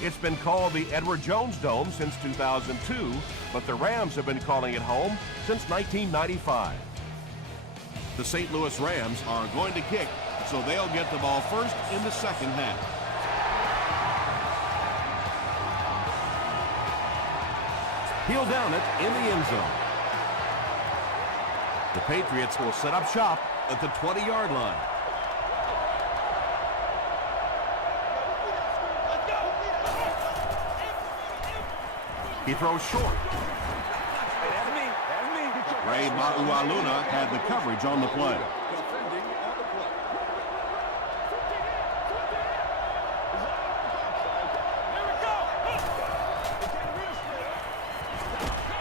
It's been called the Edward Jones Dome since 2002, but the Rams have been calling it home since 1995. The St. Louis Rams are going to kick, so they'll get the ball first in the second half. He'll down it in the end zone. The Patriots will set up shop at the 20-yard line. He throws short. Ray Maualuna had the coverage on the play.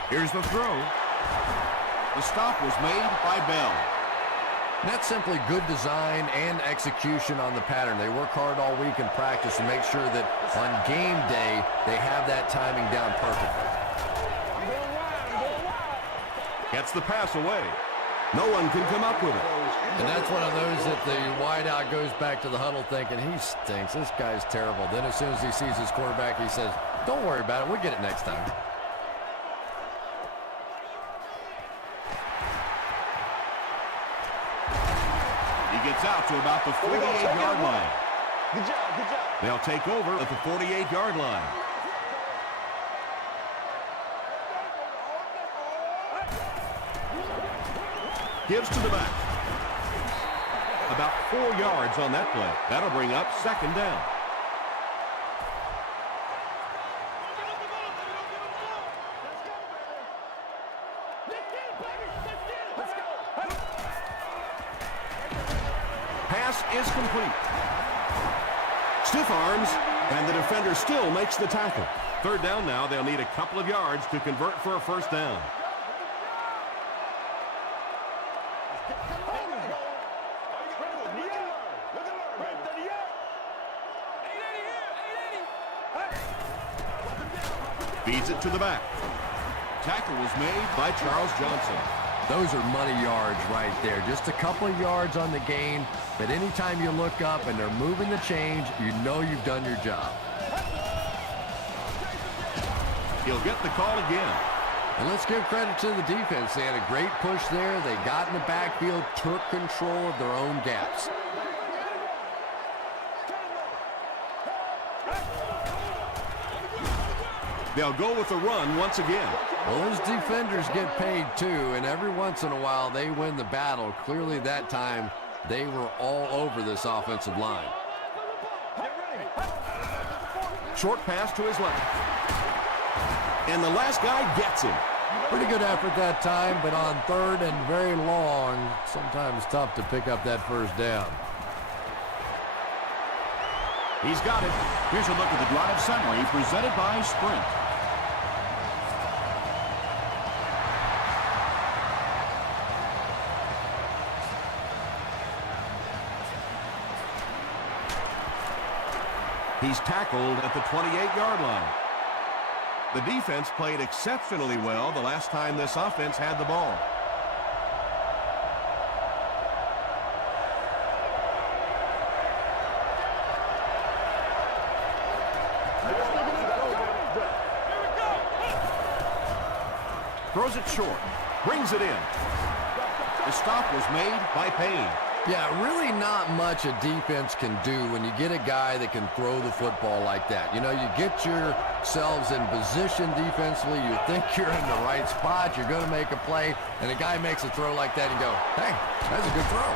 Here's the throw. The stop was made by Bell. And that's simply good design and execution on the pattern. They work hard all week in practice to make sure that on game day they have that timing down perfectly. Gets the pass away. No one can come up with it. And that's one of those that the wideout goes back to the huddle thinking, he stinks, this guy's terrible. Then as soon as he sees his quarterback, he says, don't worry about it, we'll get it next time. He gets out to about the 48-yard line. Good job. They'll take over at the 48-yard line. Gives to the back. About 4 yards on that play. That'll bring up second down. Pass is complete. Stiff arms, and the defender still makes the tackle. Third down now. They'll need a couple of yards to convert for a first down. Feeds it to the back. Tackle was made by Charles Johnson. Those are money yards right there. Just a couple of yards on the gain, but anytime you look up and they're moving the change, you know you've done your job. He'll get the call again. And let's give credit to the defense. They had a great push there. They got in the backfield, took control of their own gaps. They'll go with the run once again. Well, those defenders get paid too, and every once in a while they win the battle. Clearly that time they were all over this offensive line. Short pass to his left. And the last guy gets him. Pretty good effort that time, but on third and very long, sometimes tough to pick up that first down. He's got it. Here's a look at the drive summary presented by Sprint. He's tackled at the 28-yard line. The defense played exceptionally well the last time this offense had the ball. Throws it short. Brings it in. The stop was made by Payne. Yeah, really not much a defense can do when you get a guy that can throw the football like that. You know, you get yourselves in position defensively, you think you're in the right spot, you're going to make a play, and a guy makes a throw like that and you go, hey, that's a good throw.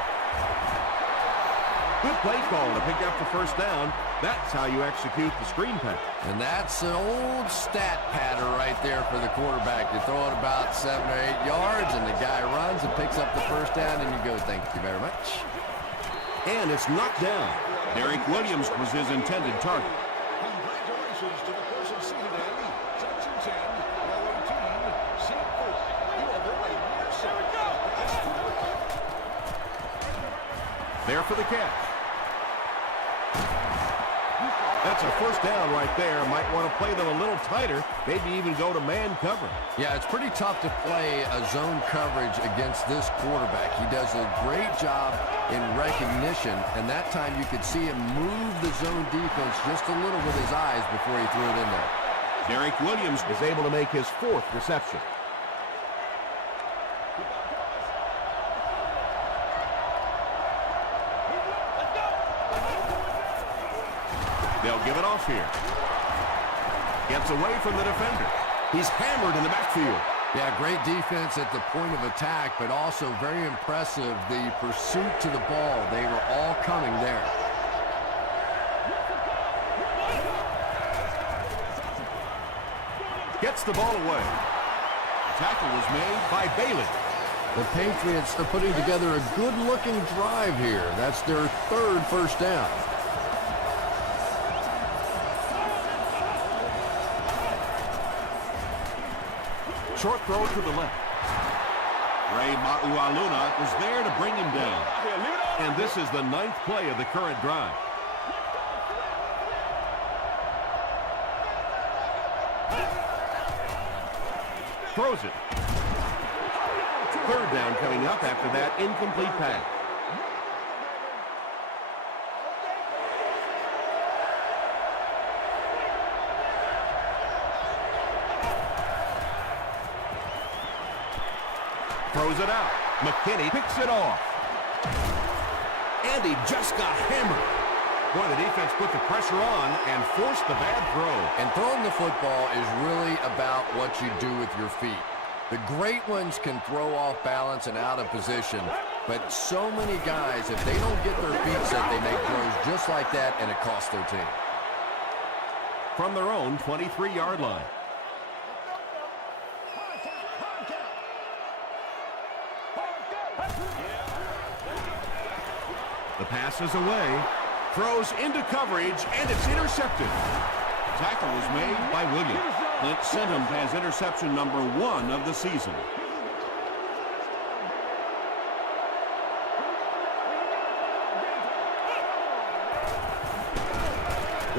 Good play call to pick up the first down. That's how you execute the screen pass. And that's an old stat pattern right there for the quarterback. You throw it about 7 or 8 yards, and the guy runs and picks up the first down, and you go, thank you very much. And it's knocked down. Derek Williams was his intended target. Congratulations to the person seated in section 10, row 18, seat 4. You have arrived near center. There for the catch. That's a first down right there. Might want to play them a little tighter, maybe even go to man cover. Yeah, it's pretty tough to play a zone coverage against this quarterback. He does a great job in recognition, and that time you could see him move the zone defense just a little with his eyes before he threw it in there. Derek Williams is able to make his 4th reception. They'll give it off here. Gets away from the defender. He's hammered in the backfield. Yeah, great defense at the point of attack, but also very impressive the pursuit to the ball. They were all coming there. Gets the ball away. Tackle was made by Bailey. The Patriots are putting together a good-looking drive here. That's their 3rd first down. Short throw to the left. Ray Maualuna was there to bring him down. And this is the 9th play of the current drive. Throws it. 3rd down coming up after that incomplete pass. Throws it out. McKinney picks it off. And he just got hammered. Boy, the defense put the pressure on and forced the bad throw. And throwing the football is really about what you do with your feet. The great ones can throw off balance and out of position, but so many guys, if they don't get their feet set, they make throws just like that, and it costs their team. From their own 23-yard line. The pass is away. Throws into coverage, and it's intercepted. Tackle was made by Williams. Clint Sentum has interception number 1 of the season.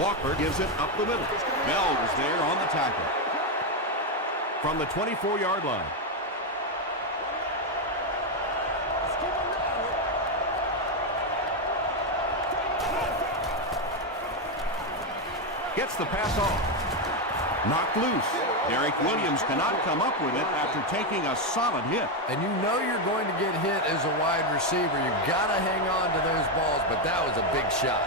Walker gives it up the middle. Bell was there on the tackle. From the 24-yard line. Gets the pass off. Knocked loose. Derek Williams cannot come up with it after taking a solid hit. And you know you're going to get hit as a wide receiver. You've got to hang on to those balls, but that was a big shot.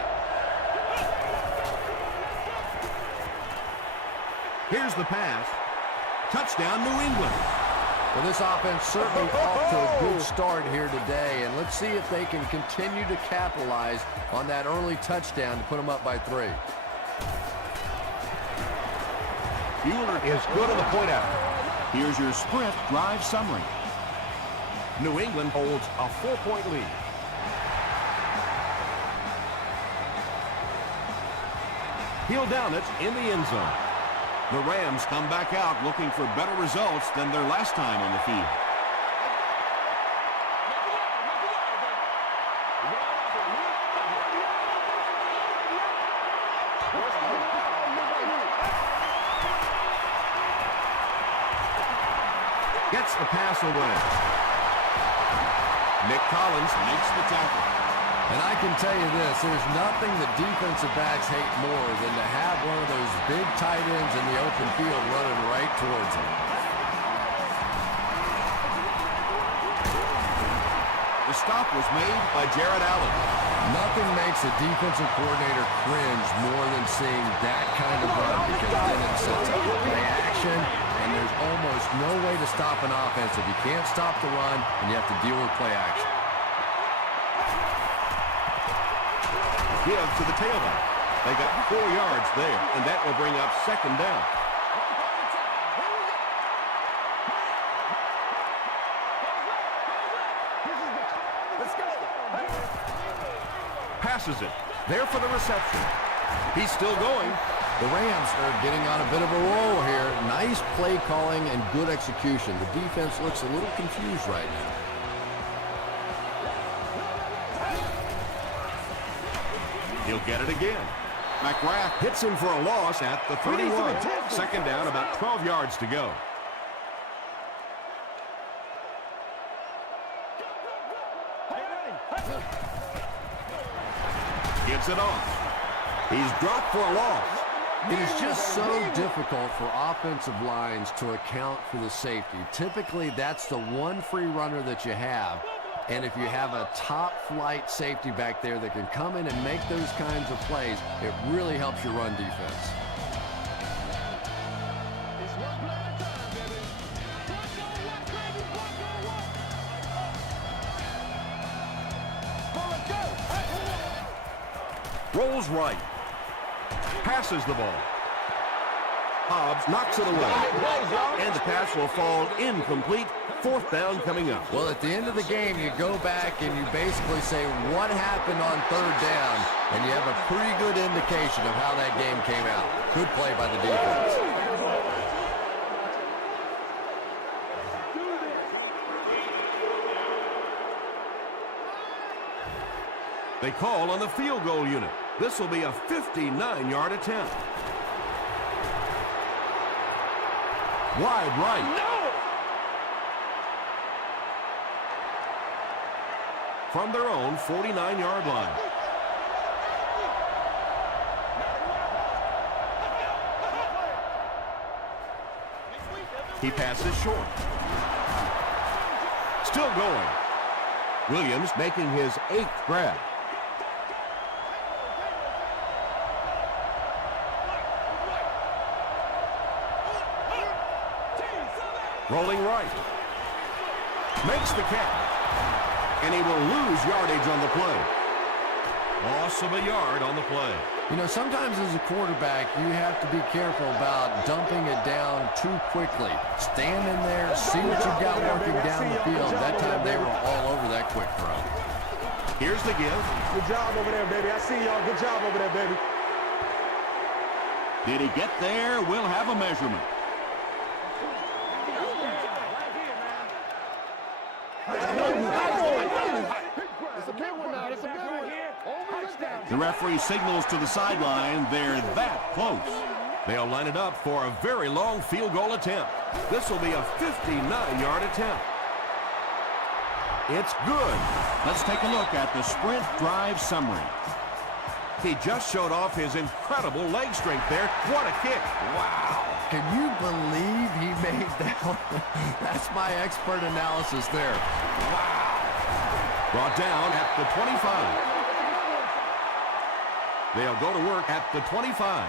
Here's the pass. Touchdown, New England. Well, this offense certainly off to a good start here today, and let's see if they can continue to capitalize on that early touchdown to put them up by 3. Bueller is good on the point out. Here's your sprint drive summary. New England holds a 4-point lead. He'll down it in the end zone. The Rams come back out looking for better results than their last time on the field. Gets the pass away. Nick Collins makes the tackle. And I can tell you this, there's nothing the defensive backs hate more than to have one of those big tight ends in the open field running right towards them. The stop was made by Jared Allen. Nothing makes a defensive coordinator cringe more than seeing that kind of run, because then it sets up play action, and there's almost no way to stop an offense if you can't stop the run and you have to deal with play action. Give to the tailback. They got 4 yards there, and that will bring up 2nd down. Passes it. There for the reception. He's still going. The Rams are getting on a bit of a roll here. Nice play calling and good execution. The defense looks a little confused right now. He'll get it again. McGrath hits him for a loss at the 31. Second down, about 12 yards to go. Gives it off. He's dropped for a loss. It is just so difficult for offensive lines to account for the safety. Typically, that's the one free runner that you have. And if you have a top-flight safety back there that can come in and make those kinds of plays, it really helps your run defense. Rolls right. Passes the ball. Hobbs knocks it away. And the pass will fall incomplete. Fourth down coming up. Well, at the end of the game, you go back and you basically say what happened on third down, and you have a pretty good indication of how that game came out. Good play by the defense. They call on the field goal unit. This will be a 59-yard attempt. Wide right. From their own 49-yard line. He passes short. Still going. Williams making his 8th grab. Rolling right. Makes the catch. And he will lose yardage on the play. Loss of a yard on the play. You know, sometimes as a quarterback, you have to be careful about dumping it down too quickly. Stand in there, see what you've got working down the field. That time they were all over that quick throw. Here's the give. Good job over there, baby. I see y'all. Good job over there, baby. Did he get there? We'll have a measurement. The referee signals to the sideline. They're that close. They'll line it up for a very long field goal attempt. This will be a 59-yard attempt. It's good. Let's take a look at the sprint drive summary. He just showed off his incredible leg strength there. What a kick. Wow. Can you believe he made that one? That's my expert analysis there. Wow. Brought down at the 25. They'll go to work at the 25.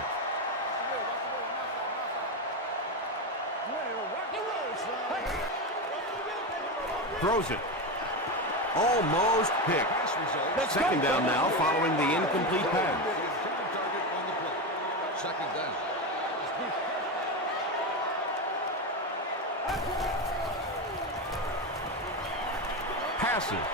Throws it. Almost picked. Second down now following the incomplete pass. Second down. Passes.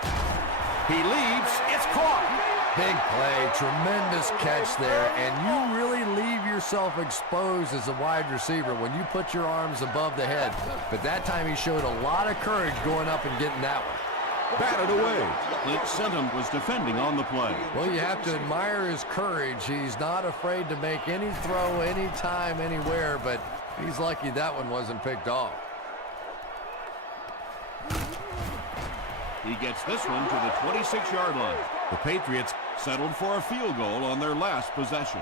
He leaps. It's caught. Big play, tremendous catch there, and you really leave yourself exposed as a wide receiver when you put your arms above the head. But that time he showed a lot of courage going up and getting that one. Batted away. Clint Sentum was defending on the play. Well, you have to admire his courage. He's not afraid to make any throw, anytime, anywhere, but he's lucky that one wasn't picked off. He gets this one to the 26-yard line. The Patriots settled for a field goal on their last possession.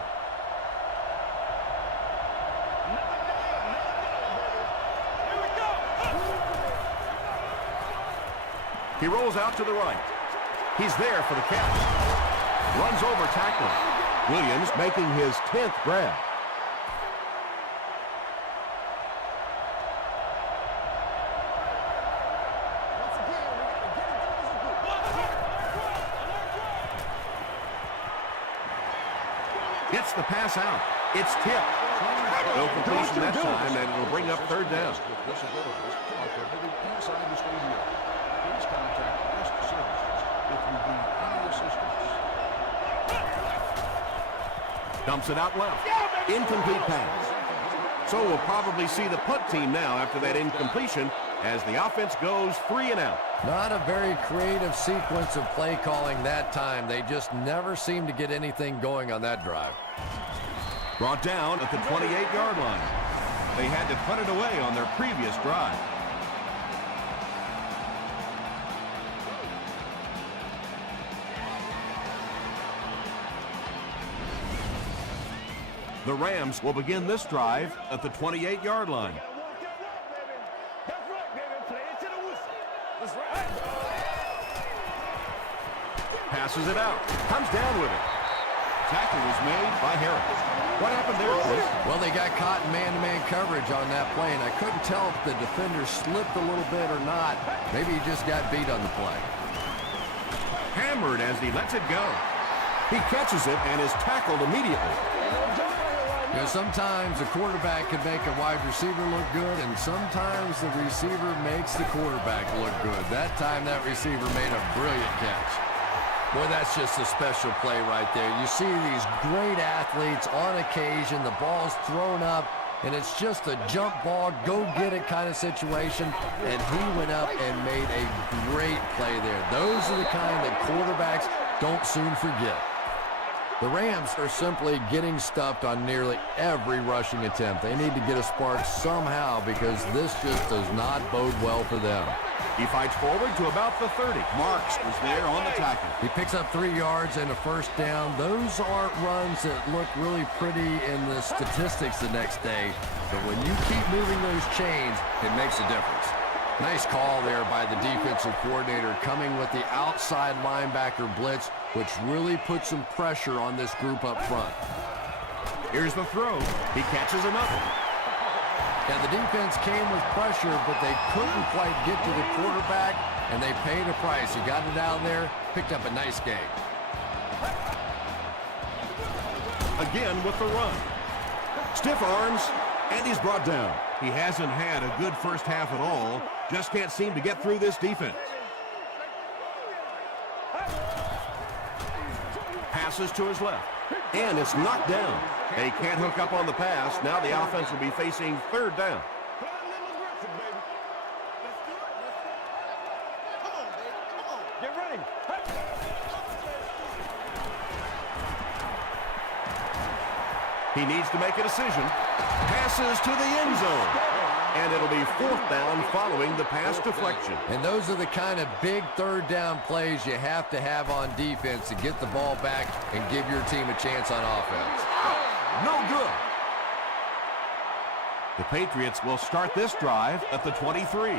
He rolls out to the right. He's there for the catch. Runs over tackler. Williams making his 10th grab. Gets the pass out. It's tipped. No completion that time, and it'll bring up third down. Dumps it out left. Incomplete pass. So we'll probably see the punt team now after that incompletion as the offense goes 3 and out. Not a very creative sequence of play calling that time. They just never seem to get anything going on that drive. Brought down at the 28-yard line. They had to put it away on their previous drive. The Rams will begin this drive at the 28-yard line. Passes it out. Comes down with it. Tackle was made by Harris. What happened there, Chris? Well, they got caught in man-to-man coverage on that play, and I couldn't tell if the defender slipped a little bit or not. Maybe he just got beat on the play. Hammered as he lets it go. He catches it and is tackled immediately. You know, sometimes a quarterback can make a wide receiver look good, and sometimes the receiver makes the quarterback look good. That time, that receiver made a brilliant catch. Boy, that's just a special play right there. You see these great athletes on occasion, the ball's thrown up, and it's just a jump ball, go-get-it kind of situation, and he went up and made a great play there. Those are the kind that quarterbacks don't soon forget. The Rams are simply getting stuffed on nearly every rushing attempt. They need to get a spark somehow because this just does not bode well for them. He fights forward to about the 30. Marks was there on the tackle. He picks up 3 yards and a first down. Those aren't runs that look really pretty in the statistics the next day, but when you keep moving those chains, it makes a difference. Nice call there by the defensive coordinator coming with the outside linebacker blitz, which really puts some pressure on this group up front. Here's the throw. He catches another. Yeah, the defense came with pressure, but they couldn't quite get to the quarterback, and they paid a price. He got it down there, picked up a nice gain. Again with the run. Stiff arms, and he's brought down. He hasn't had a good first half at all. Just can't seem to get through this defense. Passes to his left, and it's knocked down. They can't hook up on the pass. Now the offense will be facing third down. Get ready. He needs to make a decision. Passes to the end zone. And it'll be fourth down following the pass deflection. And those are the kind of big third down plays you have to have on defense to get the ball back and give your team a chance on offense. No good. The Patriots will start this drive at the 23.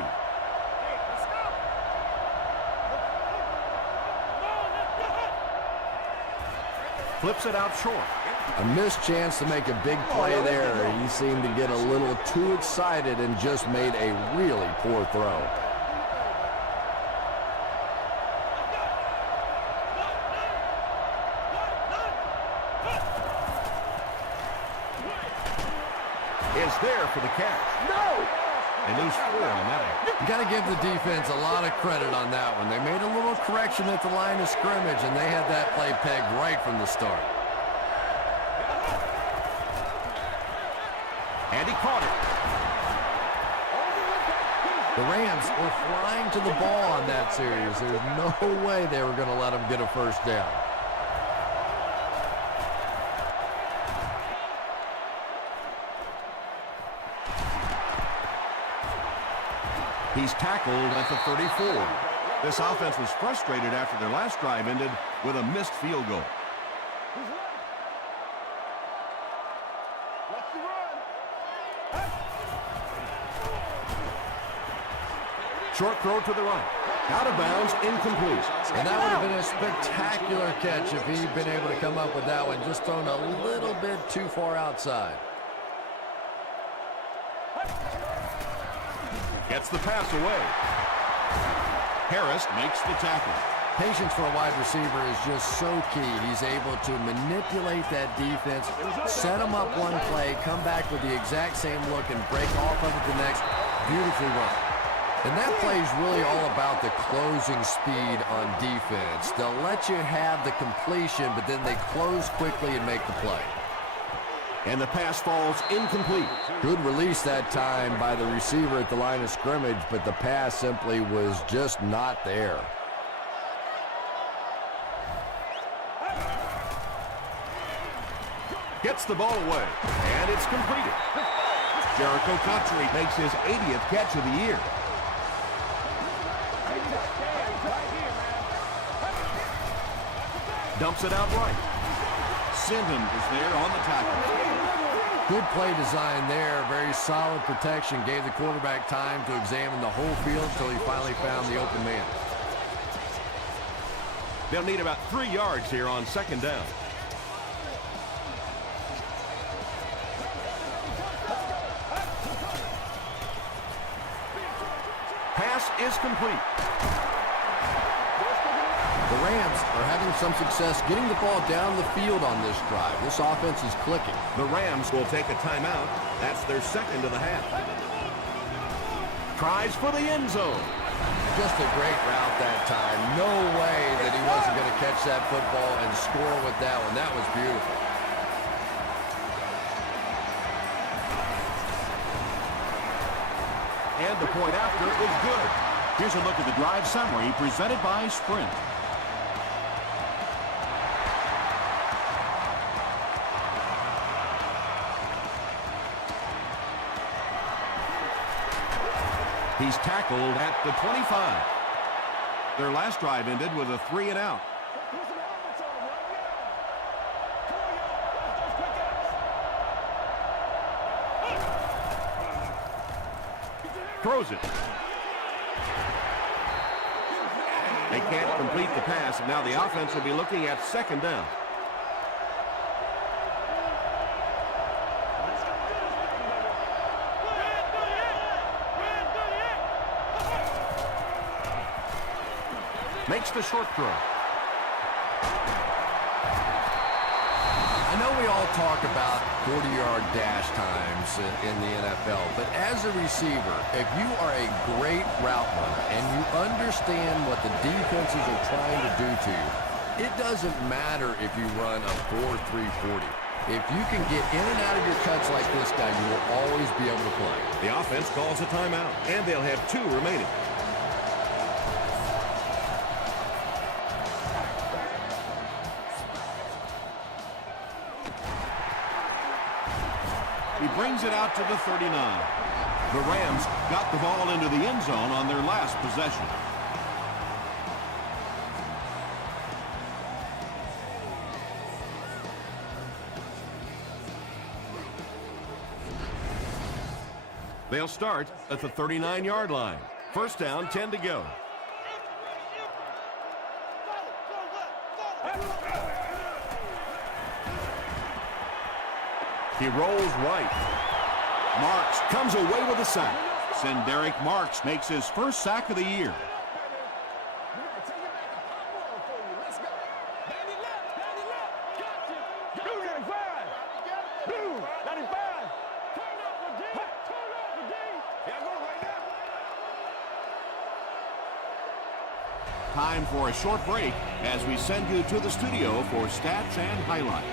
Flips it out short. A missed chance to make a big play there. He seemed to get a little too excited and just made a really poor throw. Is there for the catch. No! They lose 4 on that. You got to give the defense a lot of credit on that one. They made a little correction at the line of scrimmage, and they had that play pegged right from the start. And he caught it. The Rams were flying to the ball on that series. There's no way they were going to let them get a first down. He's tackled at the 34. This offense was frustrated after their last drive ended with a missed field goal. Short throw to the right. Out of bounds, incomplete. And that would have been a spectacular catch if he'd been able to come up with that one. Just thrown a little bit too far outside. Gets the pass away. Harris makes the tackle. Patience for a wide receiver is just so key. He's able to manipulate that defense, set them up one play, come back with the exact same look, and break off of it the next. Beautifully run. And that play is really all about the closing speed on defense. They'll let you have the completion, but then they close quickly and make the play. And the pass falls incomplete. Good release that time by the receiver at the line of scrimmage, but the pass simply was just not there. Gets the ball away, and it's completed. Jericho Cotchery makes his 80th catch of the year. Dumps it out right. Sinton is there on the tackle. Good play design there. Very solid protection. Gave the quarterback time to examine the whole field until he finally found the open man. They'll need about 3 yards here on second down. Pass is complete. The Rams are having some success getting the ball down the field on this drive. This offense is clicking. The Rams will take a timeout. That's their second of the half. Tries for the end zone. Just a great route that time. No way that he wasn't going to catch that football and score with that one. That was beautiful. And the point after is good. Here's a look at the drive summary presented by Sprint. He's tackled at the 25. Their last drive ended with a 3 and out. Throws it. They can't complete the pass, and now the offense will be looking at second down. Makes the short throw. I know we all talk about 40-yard dash times in the NFL, but as a receiver, if you are a great route runner and you understand what the defenses are trying to do to you, it doesn't matter if you run a 4.340. If you can get in and out of your cuts like this guy, you will always be able to play. The offense calls a timeout, and they'll have 2 remaining. He brings it out to the 39. The Rams got the ball into the end zone on their last possession. They'll start at the 39-yard line. First down, 10 to go. He rolls right. Marks comes away with a sack. Senderick Marks makes his first sack of the year. Time for a short break as we send you to the studio for stats and highlights.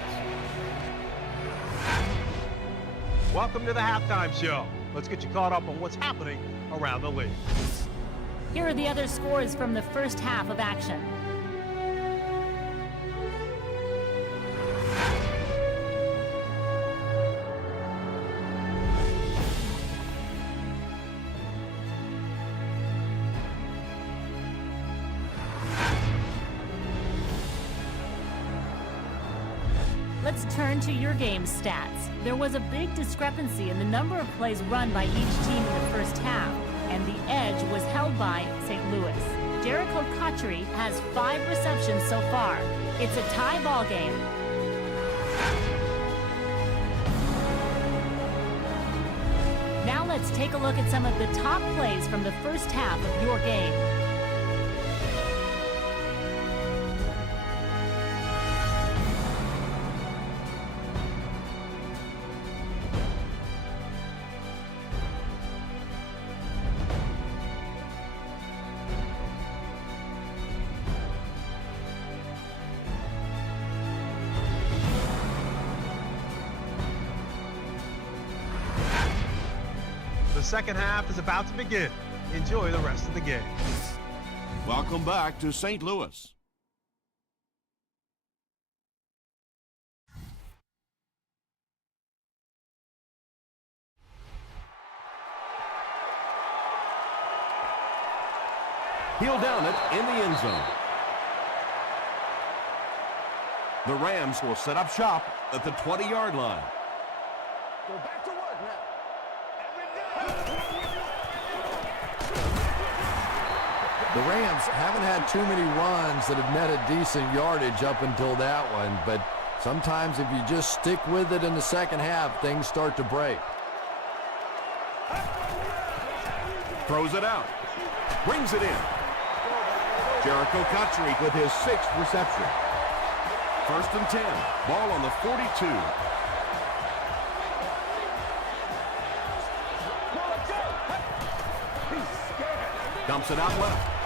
Welcome to the halftime show. Let's get you caught up on what's happening around the league. Here are the other scores from the first half of action. Let's turn to your game stats. There was a big discrepancy in the number of plays run by each team in the first half, and the edge was held by St. Louis. Jericho Cotchery has 5 receptions so far. It's a tie ball game. Now let's take a look at some of the top plays from the first half of your game. The second half is about to begin. Enjoy the rest of the game. Welcome back to St. Louis. He'll down it in the end zone. The Rams will set up shop at the 20-yard line. Go back to work now. The Rams haven't had too many runs that have netted decent yardage up until that one, but sometimes if you just stick with it in the second half, things start to break. Throws it out. Brings it in. Jericho Kotchery with his 6th reception. 1st and 10. Ball on the 42. Dumps it out left.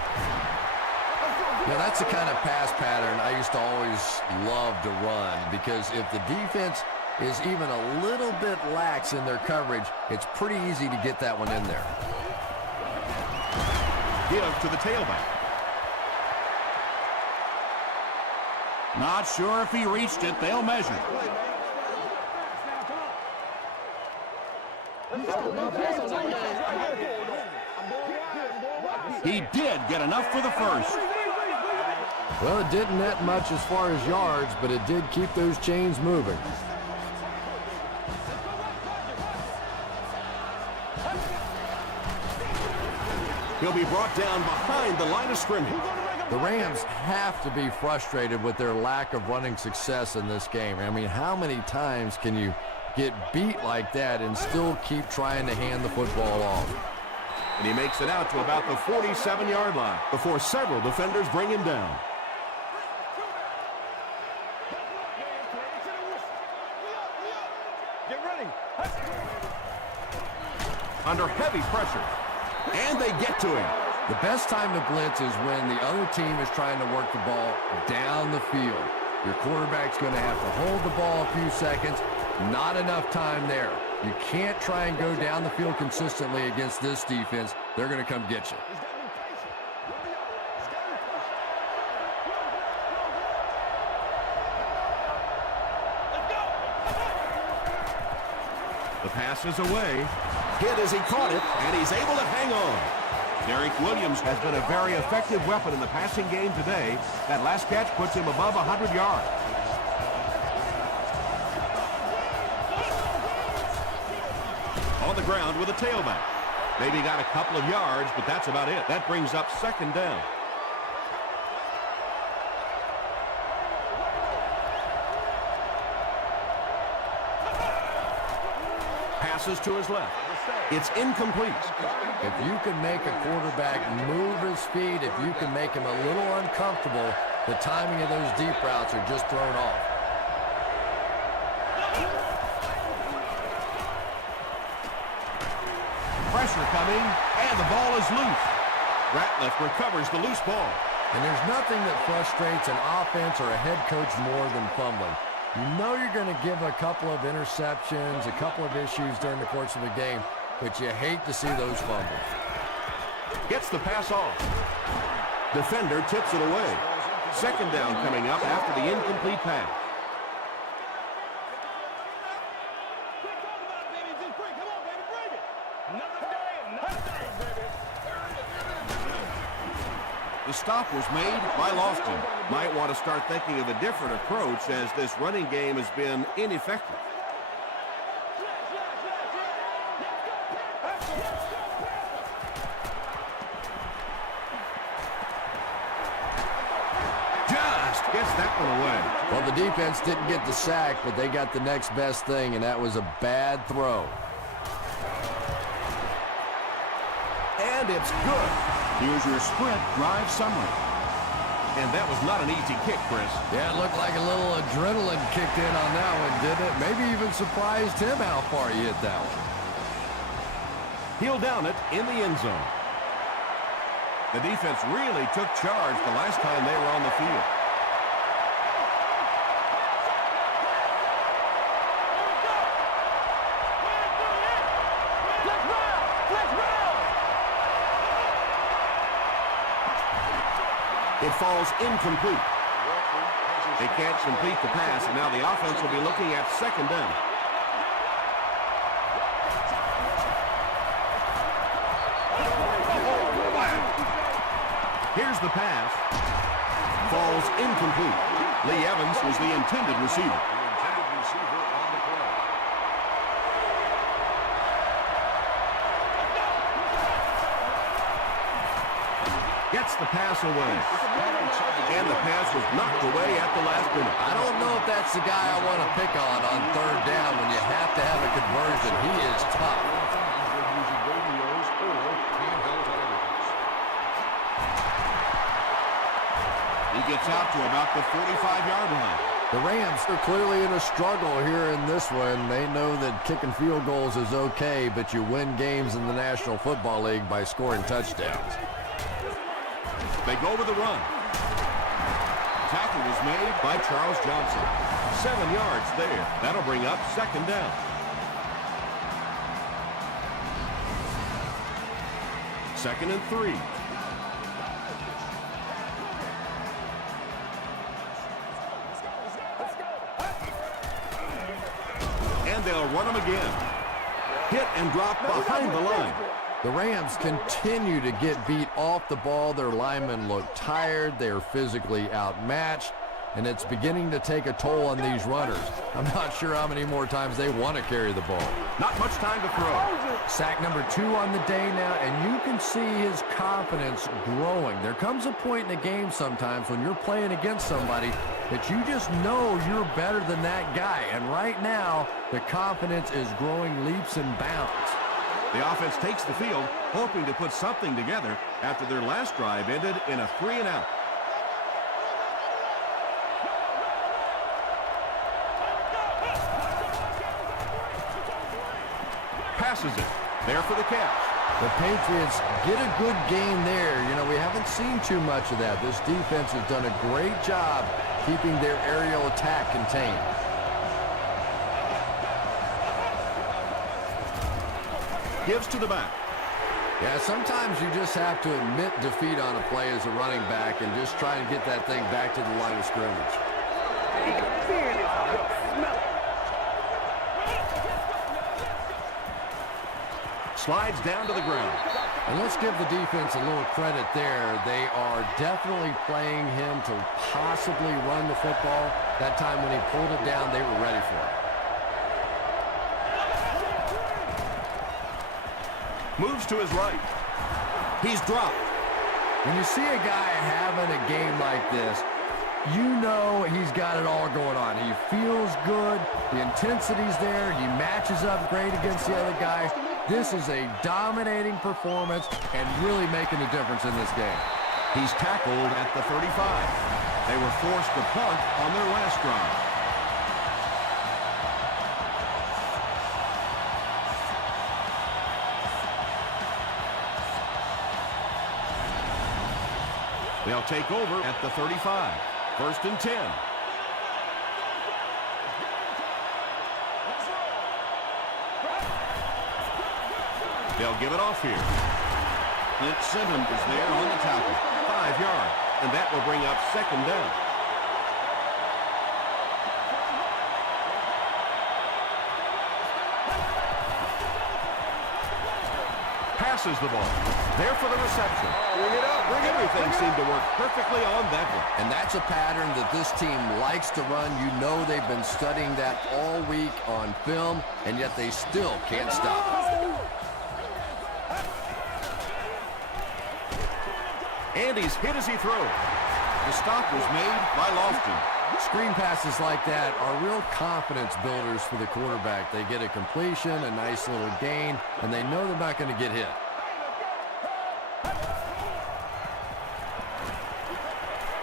Now, that's the kind of pass pattern I used to always love to run, because if the defense is even a little bit lax in their coverage, it's pretty easy to get that one in there. Give to the tailback. Not sure if he reached it. They'll measure. He did get enough for the first. Well, it didn't net much as far as yards, but it did keep those chains moving. He'll be brought down behind the line of scrimmage. The Rams have to be frustrated with their lack of running success in this game. I mean, how many times can you get beat like that and still keep trying to hand the football off? And he makes it out to about the 47-yard line before several defenders bring him down. Get ready. Under heavy pressure. And they get to him. The best time to blitz is when the other team is trying to work the ball down the field. Your quarterback's going to have to hold the ball a few seconds. Not enough time there. You can't try and go down the field consistently against this defense. They're going to come get you. The pass is away. Hit as he caught it, and he's able to hang on. Derek Williams has been a very effective weapon in the passing game today. That last catch puts him above 100 yards. On the ground with a tailback. Maybe got a couple of yards, but that's about it. That brings up 2nd down. Passes to his left. It's incomplete. If you can make a quarterback move his feet, if you can make him a little uncomfortable, the timing of those deep routes are just thrown off. Pressure coming, and the ball is loose. Ratliff recovers the loose ball. And there's nothing that frustrates an offense or a head coach more than fumbling. You know you're going to give a couple of interceptions, a couple of issues during the course of the game, but you hate to see those fumbles. Gets the pass off. Defender tips it away. 2nd down coming up after the incomplete pass. The stop was made by Lofton. Might want to start thinking of a different approach as this running game has been ineffective. Just gets that one away. Well, the defense didn't get the sack, but they got the next best thing, and that was a bad throw. And it's good. Here's your sprint drive summary. And that was not an easy kick, Chris. Yeah, it looked like a little adrenaline kicked in on that one, didn't it? Maybe even surprised him how far he hit that one. He'll down it in the end zone. The defense really took charge the last time they were on the field. It falls incomplete. They can't complete the pass, and now the offense will be looking at 2nd down. Here's the pass. Falls incomplete. Lee Evans was the intended receiver. The intended receiver on the play. Gets the pass away. And the pass was knocked away at the last minute. I don't know if that's the guy I want to pick on third down when you have to have a conversion. He is tough. Using radios or handheld televisions. He gets out to about the 45-yard line. The Rams are clearly in a struggle here in this one. They know that kicking field goals is okay, but you win games in the National Football League by scoring touchdowns. They go with the run. Tackle was made by Charles Johnson. 7 yards there. That'll bring up second down. Second and 3. And they'll run him again. Hit and drop behind the line. The Rams continue to get beat off the ball. Their linemen look tired. They're physically outmatched, and it's beginning to take a toll on these runners. I'm not sure how many more times they want to carry the ball. Not much time to throw. Sack number 2 on the day now, and you can see his confidence growing. There comes a point in a game sometimes when you're playing against somebody that you just know you're better than that guy, and right now the confidence is growing leaps and bounds. The offense takes the field, hoping to put something together after their last drive ended in a 3-and-out. Passes it. There for the catch. The Patriots get a good gain there. You know, we haven't seen too much of that. This defense has done a great job keeping their aerial attack contained. Gives to the back. Yeah, sometimes you just have to admit defeat on a play as a running back and just try and get that thing back to the line of scrimmage. Slides down to the ground. And let's give the defense a little credit there. They are definitely playing him to possibly run the football. That time when he pulled it down, they were ready for it. Moves to his right. He's dropped. When you see a guy having a game like this, you know he's got it all going on. He feels good. The intensity's there. He matches up great against the other guy. This is a dominating performance and really making a difference in this game. He's tackled at the 35. They were forced to punt on their last drive. They'll take over at the 35. First and 10. They'll give it off here. Clint Simmons is there on the tackle. 5 yards. And that will bring up second down. Passes the ball. There for the reception. Bring it up. Everything seemed to work perfectly on that one. And that's a pattern that this team likes to run. You know they've been studying that all week on film, and yet they still can't stop. And he's hit as he throws. The stop was made by Lofton. Screen passes like that are real confidence builders for the quarterback. They get a completion, a nice little gain, and they know they're not going to get hit.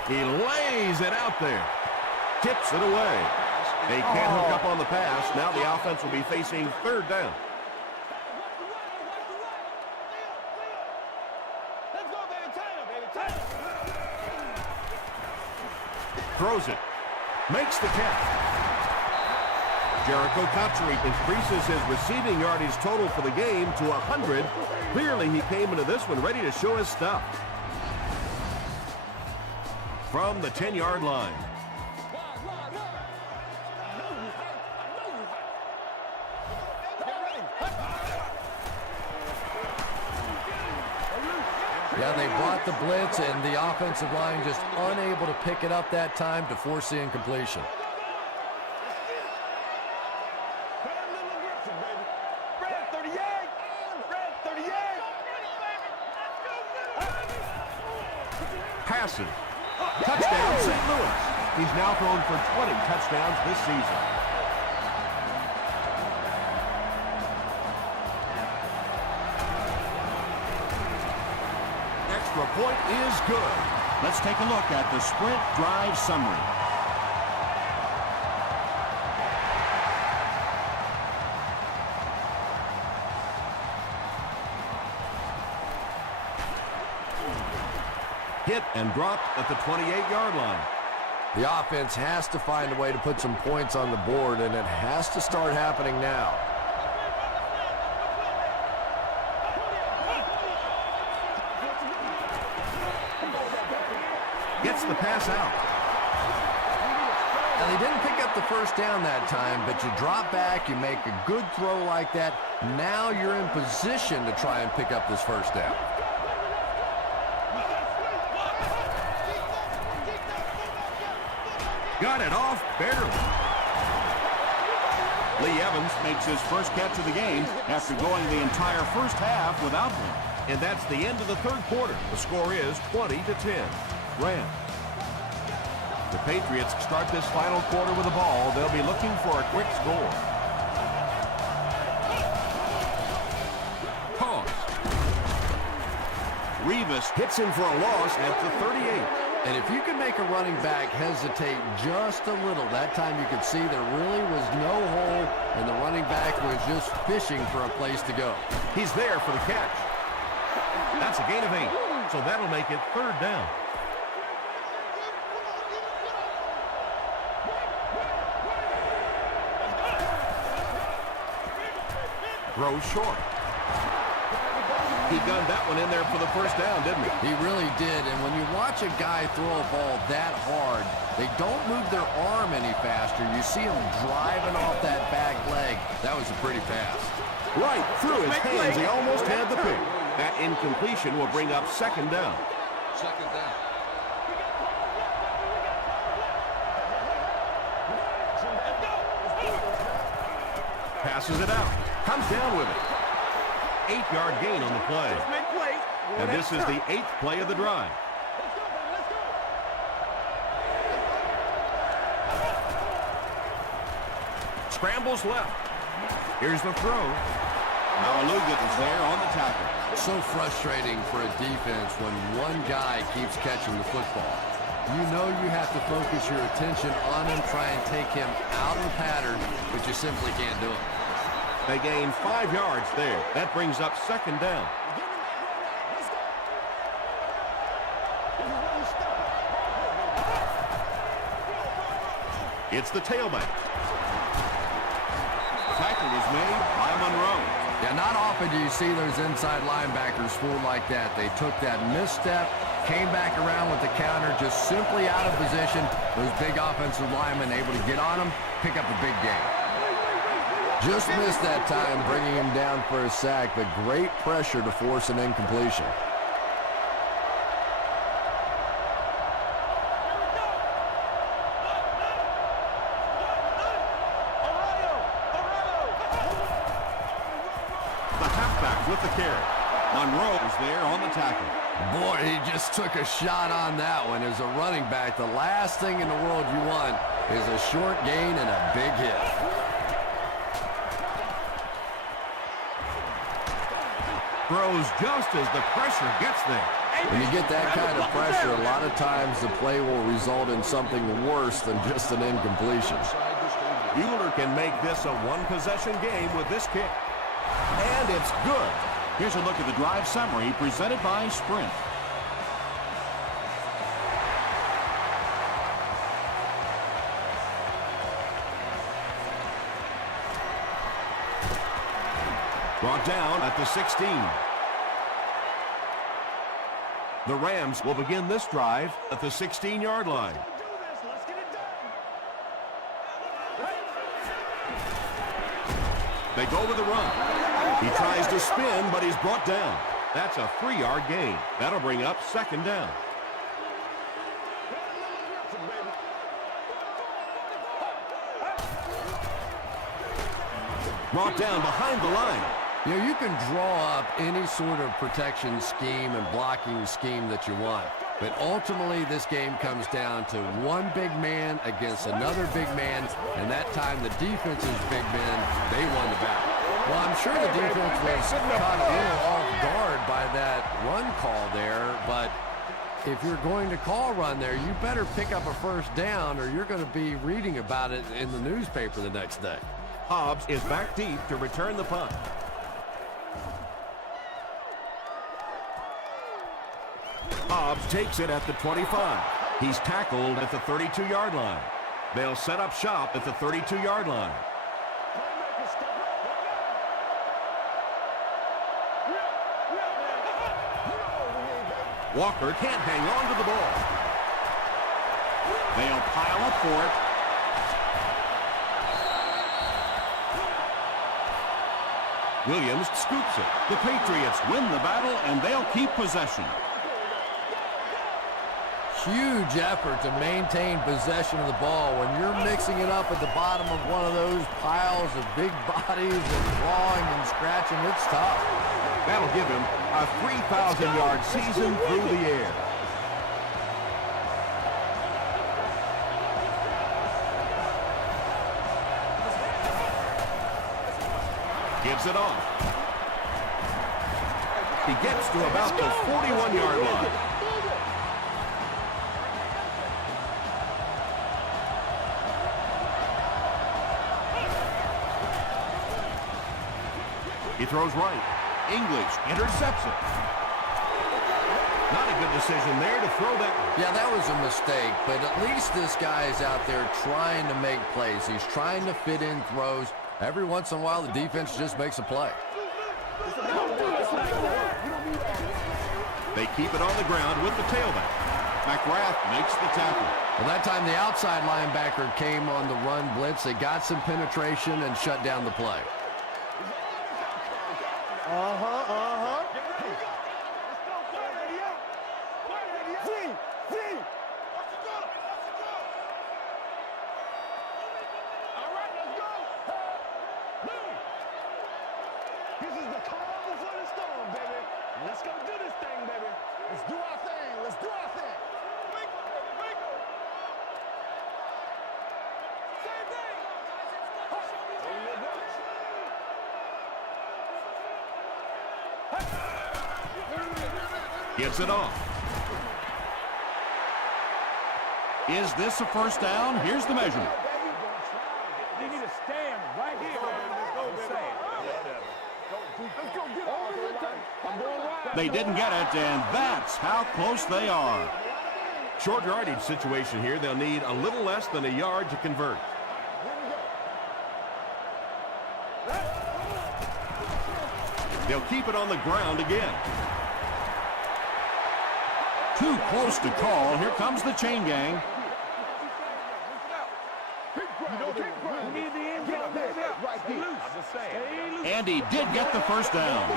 He lays it out there. Tips it away. They can't hook up on the pass. Now the offense will be facing third down. Throws it. Makes the catch. Jericho Cotchery increases his receiving yardage total for the game to 100. Clearly he came into this one ready to show his stuff. From the 10-yard line. Yeah, they brought the blitz, and the offensive line just unable to pick it up that time to force the incompletion. Passes. Touchdown, St. Louis. He's now thrown for 20 touchdowns this season. Extra point is good. Let's take a look at the sprint drive summary. Hit and dropped at the 28-yard line. The offense has to find a way to put some points on the board, and it has to start happening now. Gets the pass out. Now, they didn't pick up the first down that time, but you drop back, you make a good throw like that. Now you're in position to try and pick up this first down. Got it off barely. Lee Evans makes his first catch of the game after going the entire first half without one. And that's the end of the third quarter. The score is 20-10. Rams. The Patriots start this final quarter with the ball. They'll be looking for a quick score. Toss. Revis hits him for a loss at the 38. And if you can make a running back hesitate just a little, that time you could see there really was no hole, and the running back was just fishing for a place to go. He's there for the catch. That's a gain of 8, so that'll make it third down. Throws short. He gunned that one in there for the first down, didn't he? He really did, and when you watch a guy throw a ball that hard, they don't move their arm any faster. You see him driving off that back leg. That was a pretty pass. Right through his hands. He almost had the pick. That incompletion will bring up second down. Second down. Passes it out. Comes down with it. 8-yard gain on the play. And this is the 8th play of the drive. Scrambles left. Here's the throw. Hallelujah is there on the tackle. So frustrating for a defense when one guy keeps catching the football. You know you have to focus your attention on him, try and take him out of the pattern, but you simply can't do it. They gain 5 yards there. That brings up second down. It's the tailback. Tackle was made by Monroe. Yeah, not often do you see those inside linebackers fool like that. They took that misstep, came back around with the counter, just simply out of position. Those big offensive linemen able to get on them, pick up a big gain. Just missed that time, bringing him down for a sack, but great pressure to force an incompletion. The halfback with the carry. Monroe was there on the tackle. Boy, he just took a shot on that one. As a running back, the last thing in the world you want is a short gain and a big hit. Throws just as the pressure gets there. When you get that kind of pressure, a lot of times the play will result in something worse than just an incompletion. Bueller can make this a one-possession game with this kick. And it's good. Here's a look at the drive summary presented by Sprint. Brought down at the 16. The Rams will begin this drive at the 16-yard line. They go with the run. He tries to spin, but he's brought down. That's a 3-yard gain. That'll bring up second down. Brought down behind the line. You know, you can draw up any sort of protection scheme and blocking scheme that you want. But ultimately, this game comes down to one big man against another big man. And that time, the defense's big men, they won the battle. Well, I'm sure the defense was caught a little off guard by that run call there. But if you're going to call run there, you better pick up a first down or you're going to be reading about it in the newspaper the next day. Hobbs is back deep to return the punt. Hobbs takes it at the 25. He's tackled at the 32-yard line. They'll set up shop at the 32-yard line. Walker can't hang on to the ball. They'll pile up for it. Williams scoops it. The Patriots win the battle, and they'll keep possession. Huge effort to maintain possession of the ball. When you're mixing it up at the bottom of one of those piles of big bodies and clawing and scratching, it's tough. That'll give him a 3,000-yard season through the air. Gives it off. He gets to about the 41-yard line. He throws right. English intercepts it. Not a good decision there to throw that one. Yeah, that was a mistake, but at least this guy is out there trying to make plays. He's trying to fit in throws. Every once in a while, the defense just makes a play. They keep it on the ground with the tailback. McGrath makes the tackle. Well, that time the outside linebacker came on the run blitz. They got some penetration and shut down the play. Let's go do this thing, baby. Let's do our thing. Let's do our thing. Same thing. Gives it off. Is this a first down? Here's the measurement. You need to stand right here. Let's go, baby. Let's go get over the thing. I'm going right. They didn't get it, and that's how close they are. Short yardage situation here. They'll need a little less than a yard to convert. They'll keep it on the ground again. Too close to call. Here comes the chain gang. And he did get the first down.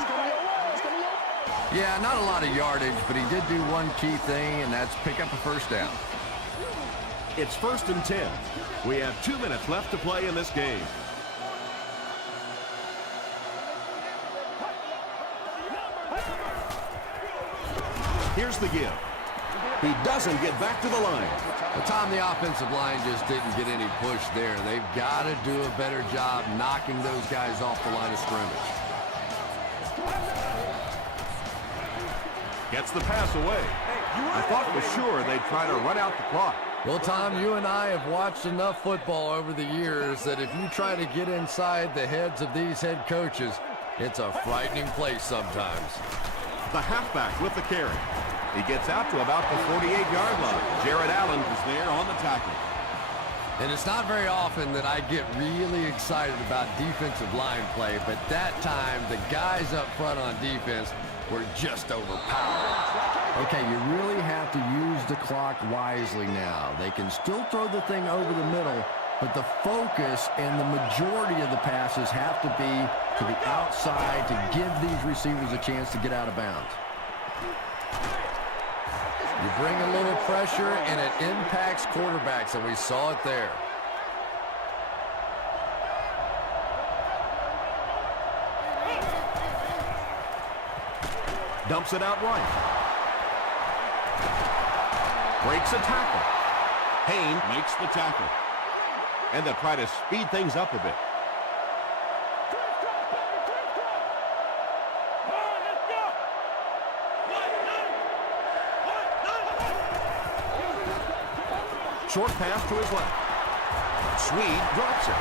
Yeah, not a lot of yardage, but he did do one key thing, and that's pick up a first down. It's 1st and 10. We have 2 minutes left to play in this game. Here's the give. He doesn't get back to the line. Tom, the offensive line just didn't get any push there. They've got to do a better job knocking those guys off the line of scrimmage. Gets the pass away. I thought for sure they'd try to run out the clock. Well, Tom, you and I have watched enough football over the years that if you try to get inside the heads of these head coaches, it's a frightening place sometimes. The halfback with the carry. He gets out to about the 48-yard line. Jared Allen is there on the tackle. And it's not very often that I get really excited about defensive line play, but that time the guys up front on defense were just overpowered. Okay, you really have to use the clock wisely now. They can still throw the thing over the middle, but the focus and the majority of the passes have to be to the outside to give these receivers a chance to get out of bounds. You bring a little pressure, and it impacts quarterbacks, and we saw it there. Dumps it out right. Breaks a tackle. Payne makes the tackle. And they'll try to speed things up a bit. Short pass to his left. Swede drops it.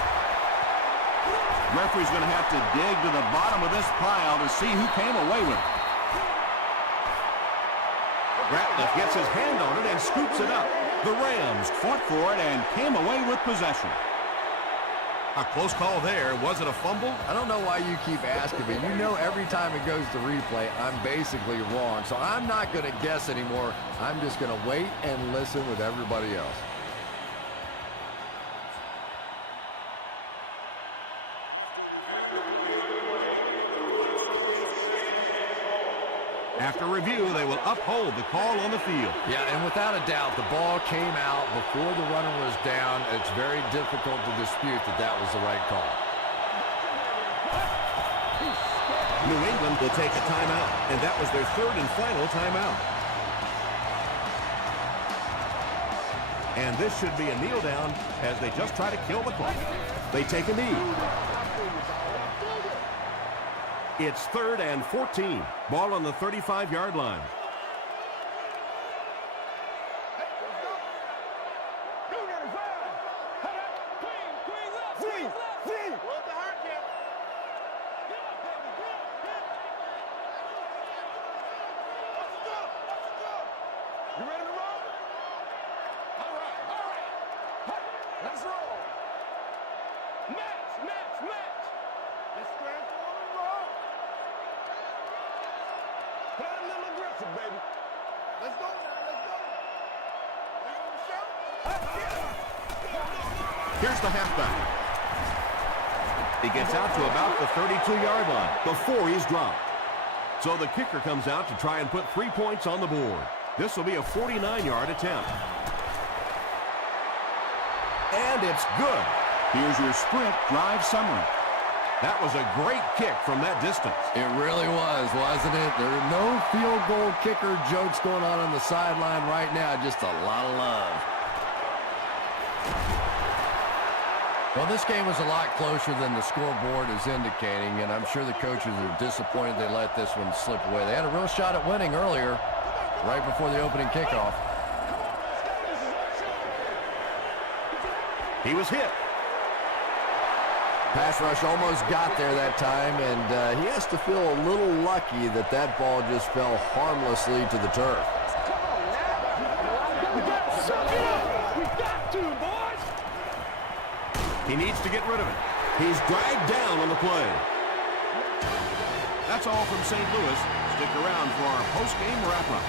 Referee's going to have to dig to the bottom of this pile to see who came away with it. Ratliff gets his hand on it and scoops it up. The Rams fought for it and came away with possession. A close call there. Was it a fumble? I don't know why you keep asking me. You know every time it goes to replay, I'm basically wrong. So I'm not going to guess anymore. I'm just going to wait and listen with everybody else. After review, they will uphold the call on the field. Yeah, and without a doubt, the ball came out before the runner was down. It's very difficult to dispute that that was the right call. New England will take a timeout, and that was their third and final timeout. And this should be a kneel down as they just try to kill the clock. They take a knee. It's 3rd and 14. Ball on the 35-yard line. You ready to roll? All right. Let's roll. Match. Let's scramble and roll. Play a little aggressive, baby. Let's go now, let's go. You want to show? Here's the halfback. He gets out to about the 32-yard line before he's dropped. So the kicker comes out to try and put 3 points on the board. This will be a 49-yard attempt. And it's good. Here's your sprint drive summary. That was a great kick from that distance. It really was, wasn't it? There are no field goal kicker jokes going on the sideline right now. Just a lot of love. Well, this game was a lot closer than the scoreboard is indicating, and I'm sure the coaches are disappointed they let this one slip away. They had a real shot at winning earlier, right before the opening kickoff. He was hit. Pass rush almost got there that time, and he has to feel a little lucky that that ball just fell harmlessly to the turf. He needs to get rid of it. He's dragged down on the play. That's all from St. Louis. Stick around for our post-game wrap-up.